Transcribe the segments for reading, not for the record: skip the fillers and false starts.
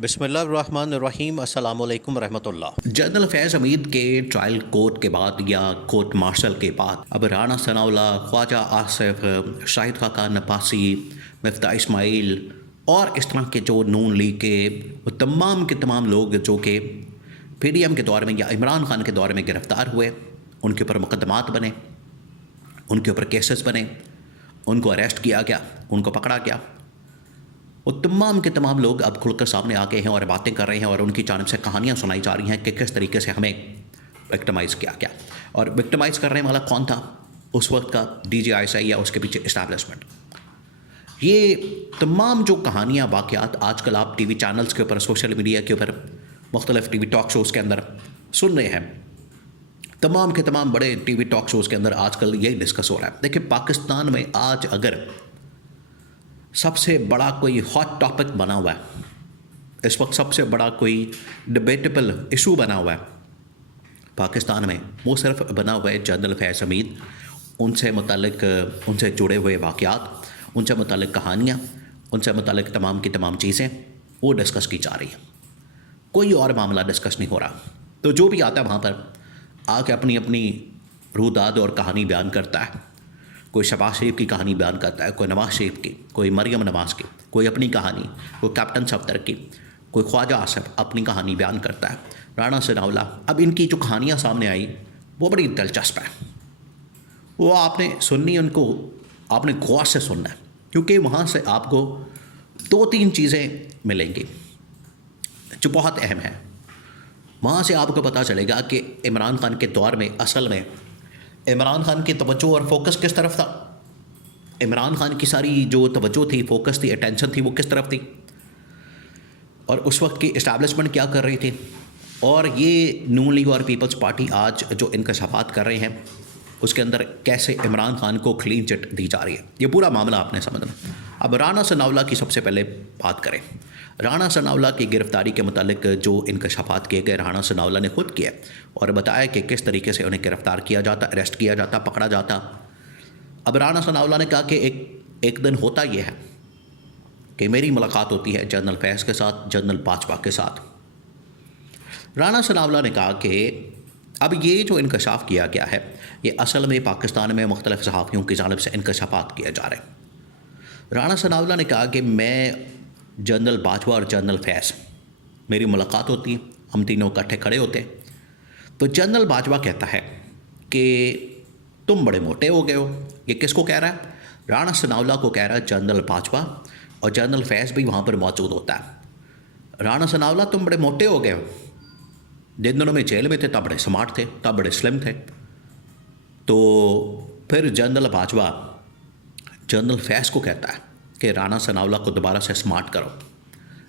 बिस्मिल्लाहिर्रहमानिर्रहीम अस्सलामुअलैकुम रहमतुल्लाह। जनरल फैज़ हमीद के ट्रायल कोर्ट के बाद या कोर्ट मार्शल के बाद अब राना सनाउल्लाह, ख्वाजा आसिफ, शाहिद खाकान नपासी, मिफ्ता इस्माइल और इस तरह के जो नून लीग के वो तमाम के तमाम लोग जो कि पीडीएम के दौर में या इमरान खान के दौर में गिरफ़्तार हुए, उनके ऊपर मुकदमात बने, उनके ऊपर केसेस बने, उनको अरेस्ट किया गया, उनको पकड़ा गया। वो तमाम के तमाम लोग अब खुलकर सामने आ गए हैं और बातें कर रहे हैं और उनकी जानिब से कहानियाँ सुनाई जा रही हैं कि किस तरीके से हमें विक्टिमाइज़ किया गया। और विक्टिमाइज़ करने वाला कौन था उस वक्त का? DGISI या उसके पीछे इस्टेब्लिशमेंट। ये तमाम जो कहानियाँ, वाक़यात आजकल आप टीवी चैनल्स के ऊपर, सोशल मीडिया के ऊपर, मुख्तलिफ टीवी टॉक शोज़ के अंदर सुन रहे हैं। तमाम के तमाम बड़े टीवी टॉक शोज़ के अंदर आजकल यही डिस्कस हो रहा है। देखिए, पाकिस्तान में आज अगर सबसे बड़ा कोई हॉट टॉपिक बना हुआ है, इस वक्त सबसे बड़ा कोई डिबेटेबल इशू बना हुआ है पाकिस्तान में, वो सिर्फ बना हुआ है जनरल फैज़ हमीद, उनसे जुड़े हुए वाक़यात, उनसे मुतल्लिक़ कहानियाँ, उनसे मुतल्लिक़ तमाम की तमाम चीज़ें वो डिस्कस की जा रही हैं। कोई और मामला डिस्कस नहीं हो रहा। तो जो भी आता है वहाँ पर आके अपनी अपनी रूदाद और कहानी बयान करता है। कोई शहबाज शरीफ की कहानी बयान करता है, कोई नवाज़ शरीफ की, कोई मरियम नवाज़ की, कोई अपनी कहानी, कोई कैप्टन सफदर की, कोई ख्वाजा आसिफ अपनी कहानी बयान करता है, राना सनाउल्लाह। अब इनकी जो कहानियाँ सामने आई वो बड़ी दिलचस्प है, वो आपने सुननी, उनको आपने गौर से सुनना है, क्योंकि वहाँ से आपको 2-3 चीज़ें मिलेंगी जो बहुत अहम हैं। वहाँ से आपको पता चलेगा कि इमरान खान के दौर में असल में इमरान खान की तवज्जो और फोकस किस तरफ था। इमरान खान की सारी जो तवज्जो थी, फोकस थी, अटेंशन थी, वो किस तरफ थी, और उस वक्त की इस्टेब्लिशमेंट क्या कर रही थी। और ये नून लीग और पीपल्स पार्टी आज जो इंकशाफात कर रहे हैं उसके अंदर कैसे इमरान खान को क्लीन चिट दी जा रही है, ये पूरा मामला आपने समझना। अब राना सनाउल्लाह की सबसे पहले बात करें। राना सनाउल्लाह की गिरफ़्तारी के मुतालिक जो इंकशाफात किए गए, राना सनाउल्लाह ने खुद किया और बताया कि किस तरीके से उन्हें गिरफ़्तार किया जाता, अरेस्ट किया जाता, पकड़ा जाता। अब राना सनाउल्लाह ने कहा कि एक दिन होता यह है कि मेरी मुलाकात होती है जनरल फैज़ के साथ, जनरल बाजवा के साथ। राना सनाउल्लाह ने कहा कि अब ये जो इंकशाफ किया गया है ये असल में पाकिस्तान में मुख्तलिफ सहाफ़ियों की जानिब से इंकशाफात किए जा रहे हैं। राना सनाउल्लाह ने कहा कि मैं जनरल बाजवा और जनरल फैज़, मेरी मुलाकात होती, हम तीनों इकट्ठे खड़े होते, तो जनरल बाजवा कहता है कि तुम बड़े मोटे हो गए हो। ये किसको कह रहा है? राना सनाउल्लाह को कह रहा है जनरल बाजवा, और जनरल फैज़ भी वहाँ पर मौजूद होता है। राना सनाउल्लाह, तुम बड़े मोटे हो गए हो, जिन दिनों में जेल में थे तब बड़े स्मार्ट थे, तब बड़े स्लिम थे। तो फिर जनरल बाजवा जनरल फैज़ को कहता है कि राना सनाउल्लाह को दोबारा से स्मार्ट करो।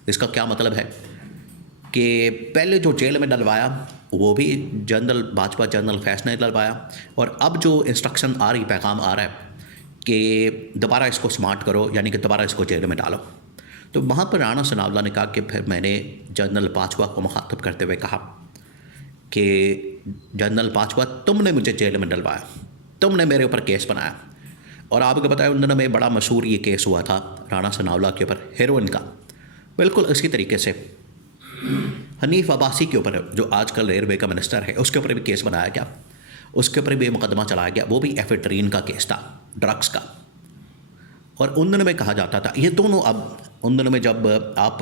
इसका क्या मतलब है कि पहले जो जेल में डलवाया वो भी जनरल बाजवा, जनरल फैज़ ने डलवाया, और अब जो इंस्ट्रक्शन आ रही, पैगाम आ रहा है कि दोबारा इसको स्मार्ट करो, यानी कि दोबारा इसको जेल में डालो। तो वहाँ पर राना सनाउल्लाह ने कहा कि फिर मैंने जनरल बाजवा को मुखातब करते हुए कहा कि जनरल बाजवा, तुमने मुझे जेल में डलवाया, तुमने मेरे ऊपर केस बनाया, और आपको बताया उन दिनों में बड़ा मशहूर ये केस हुआ था राना सनाउल्लाह के ऊपर, हेरोइन का। बिल्कुल इसी तरीके से हनीफ अब्बासी के ऊपर, जो आजकल रेलवे का मिनिस्टर है, उसके ऊपर भी केस बनाया गया, उसके ऊपर भी मुकदमा चलाया गया। वो भी एफेड्रीन का केस था, ड्रग्स का। और उन दिनों में कहा जाता था, ये दोनों, अब उन दिनों में जब आप,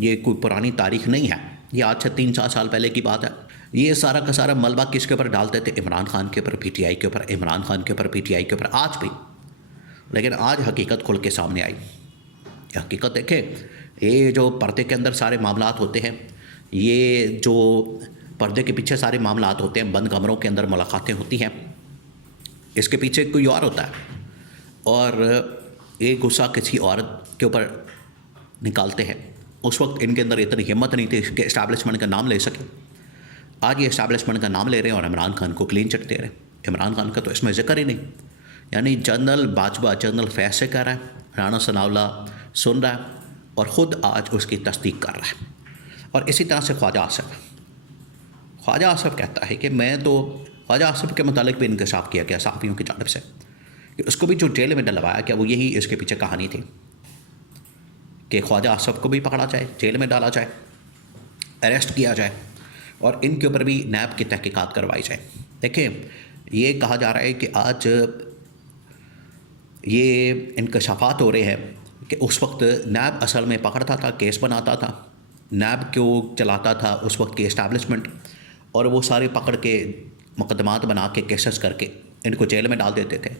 ये कोई पुरानी तारीख नहीं है, ये आज से 3-4 साल पहले की बात है, ये सारा का सारा मलबा किसके ऊपर डालते थे? इमरान खान के ऊपर, PTI के ऊपर, इमरान खान के ऊपर, PTI के ऊपर, आज भी। लेकिन आज हकीकत खुल के सामने आई। ये हकीकत देखें, ये जो पर्दे के अंदर सारे मामलात होते हैं, ये जो पर्दे के पीछे सारे मामलात होते हैं, बंद कमरों के अंदर मुलाकातें होती हैं, इसके पीछे कोई और होता है, और ये गुस्सा किसी औरत के ऊपर निकालते हैं। उस वक्त इनके अंदर इतनी हिम्मत नहीं थी कि इस्टेब्लिशमेंट का नाम ले सकें। आज ये इस्टेब्लिशमेंट का नाम ले रहे हैं और इमरान खान को क्लीन चिट दे रहे हैं। इमरान खान का तो इसमें जिक्र ही नहीं। यानी जनरल बाजवा जनरल फैज़ से कह रहा है, राना सनाउल्लाह सुन रहा है और ख़ुद आज उसकी तस्दीक कर रहा है। और इसी तरह से ख्वाजा आसिफ कहता है कि मैं तो, ख्वाजा आसिफ के मुतालिक भी इंकशाफ किया गया सहाफ़ियों की जानिब से कि उसको भी जो जेल में डलवाया गया वो यही इसके पीछे कहानी थी कि ख्वाजा आसफ को भी पकड़ा जाए, जेल में डाला जाए, अरेस्ट किया जाए और इनके ऊपर भी नैब की तहकीकात करवाई जाए। देखिए, ये कहा जा रहा है कि आज ये इंकशाफात हो रहे हैं कि उस वक्त नैब असल में पकड़ता था, केस बनाता था, नैब क्यों चलाता था उस वक्त की इस्टेब्लिशमेंट, और वो सारे पकड़ के मुकदमात बना के केसेस करके इनको जेल में डाल देते थे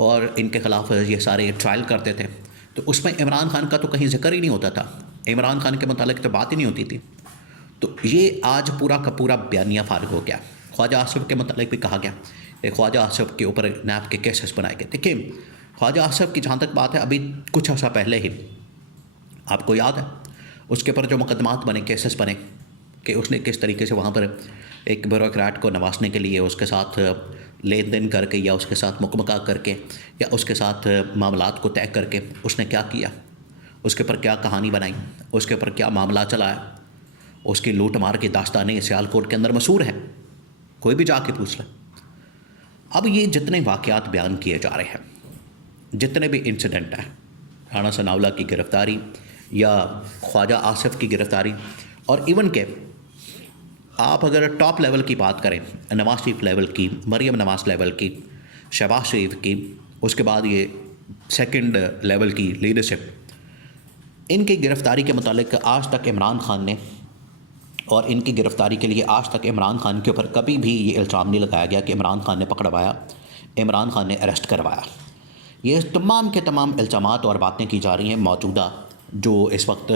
और इनके ख़िलाफ़ ये सारे ट्रायल करते थे। तो उसमें इमरान खान का तो कहीं जिक्र ही नहीं होता था, इमरान खान के मुतालिक तो बात ही नहीं होती थी। तो ये आज पूरा का पूरा बयानिया फारिग हो गया। ख्वाजा आसिफ के मुतालिक भी कहा गया कि ख्वाजा आसिफ के ऊपर नैब के केसेस बनाए गए। देखिए, ख्वाजा आसिफ की जहाँ तक बात है, अभी कुछ अर्सा पहले ही आपको याद है उसके ऊपर जो मुकदमात बने, केसेस बने कि उसने किस तरीके से वहाँ पर एक ब्यूरोक्रेट को नवाजने के लिए उसके साथ लेन देन करके या उसके साथ मुकमका करके या उसके साथ मामलात को तय करके उसने क्या किया, उसके ऊपर क्या कहानी बनाई, उसके ऊपर क्या मामला चलाया। उसकी लूट मार की दास्तानें सियालकोट के अंदर मशहूर है, कोई भी जाके पूछ ले। अब ये जितने वाक़यात बयान किए जा रहे हैं, जितने भी इंसिडेंट हैं, राणा सनाउल्लाह की गिरफ़्तारी या ख्वाजा आसिफ की गिरफ़्तारी, और इवन के आप अगर टॉप लेवल की बात करें, नवाज शरीफ लेवल की, मरीम नवाज लेवल की, शहबाज शरीफ की, उसके बाद ये सेकंड लेवल की लीडरशिप, इनकी गिरफ़्तारी के मुतालिक आज तक इमरान खान ने, और इनकी गिरफ़्तारी के लिए आज तक इमरान खान के ऊपर कभी भी ये इल्ज़ाम नहीं लगाया गया कि इमरान खान ने पकड़वाया, इमरान खान ने अरेस्ट करवाया। ये तमाम के तमाम इल्ज़ामात और बातें की जा रही हैं मौजूदा जो इस वक्त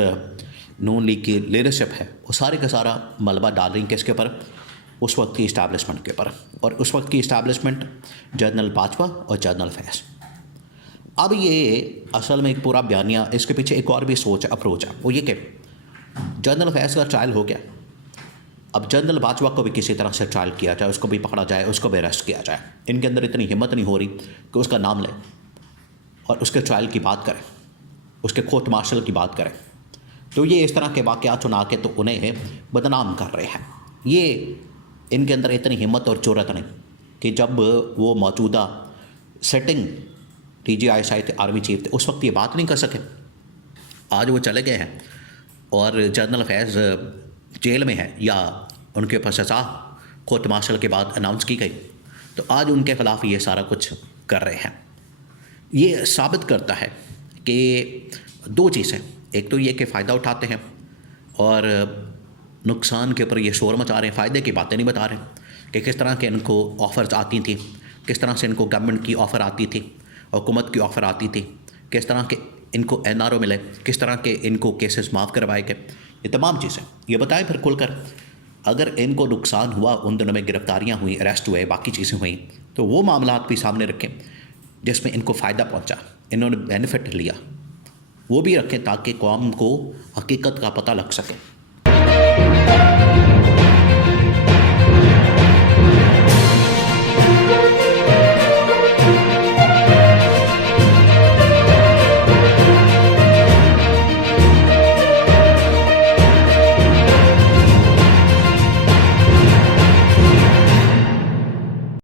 नून लीग की लीडरशिप है, वो सारे का सारा मलबा डाल रही है किसके ऊपर, उस वक्त की इस्टेब्लिशमेंट के ऊपर। और उस वक्त की इस्टेब्लिशमेंट जनरल बाजवा और जनरल फैज़। अब ये असल में एक पूरा बयानिया, इसके पीछे एक और भी सोच अप्रोच है, वो ये कि जनरल फैज़ का ट्रायल हो गया, अब जनरल बाजवा को भी किसी तरह से ट्रायल किया जाए, उसको भी पकड़ा जाए, उसको भी अरेस्ट किया जाए। इनके अंदर इतनी हिम्मत नहीं हो रही कि उसका नाम लें और उसके ट्रायल की बात करें, उसके कोर्ट मार्शल की बात करें। तो ये इस तरह के वाक़यात सुना के तो उन्हें बदनाम कर रहे हैं। ये इनके अंदर इतनी हिम्मत और जुर्रत नहीं कि जब वो मौजूदा सेटिंग DGI थे, आर्मी चीफ थे, उस वक्त ये बात नहीं कर सके। आज वो चले गए हैं और जनरल फैज़ जेल में है या उनके ऊपर सज़ा कोर्ट मार्शल के बाद अनाउंस की गई, तो आज उनके ख़िलाफ़ ये सारा कुछ कर रहे हैं। ये साबित करता है कि दो चीज़ें, एक तो ये कि फ़ायदा उठाते हैं और नुकसान के ऊपर ये शोर मचा रहे हैं, फ़ायदे की बातें नहीं बता रहे कि किस तरह के इनको ऑफ़र्स आती थी, किस तरह से इनको गवर्नमेंट की ऑफ़र आती थी, हुकूमत की ऑफ़र आती थी, किस तरह के इनको NRO मिले, किस तरह के इनको केसेस माफ़ करवाए गए, ये तमाम चीज़ें ये बताएं फिर खुलकर। अगर इनको नुकसान हुआ, उन दिनों में गिरफ़्तारियाँ हुई, अरेस्ट हुए, बाकी चीज़ें हुई, तो वो मामलात भी सामने रखें जिसमें इनको फ़ायदा पहुँचा, इन्होंने बेनिफिट लिया, वो भी रखें ताकि कौम को हकीकत का पता लग सके।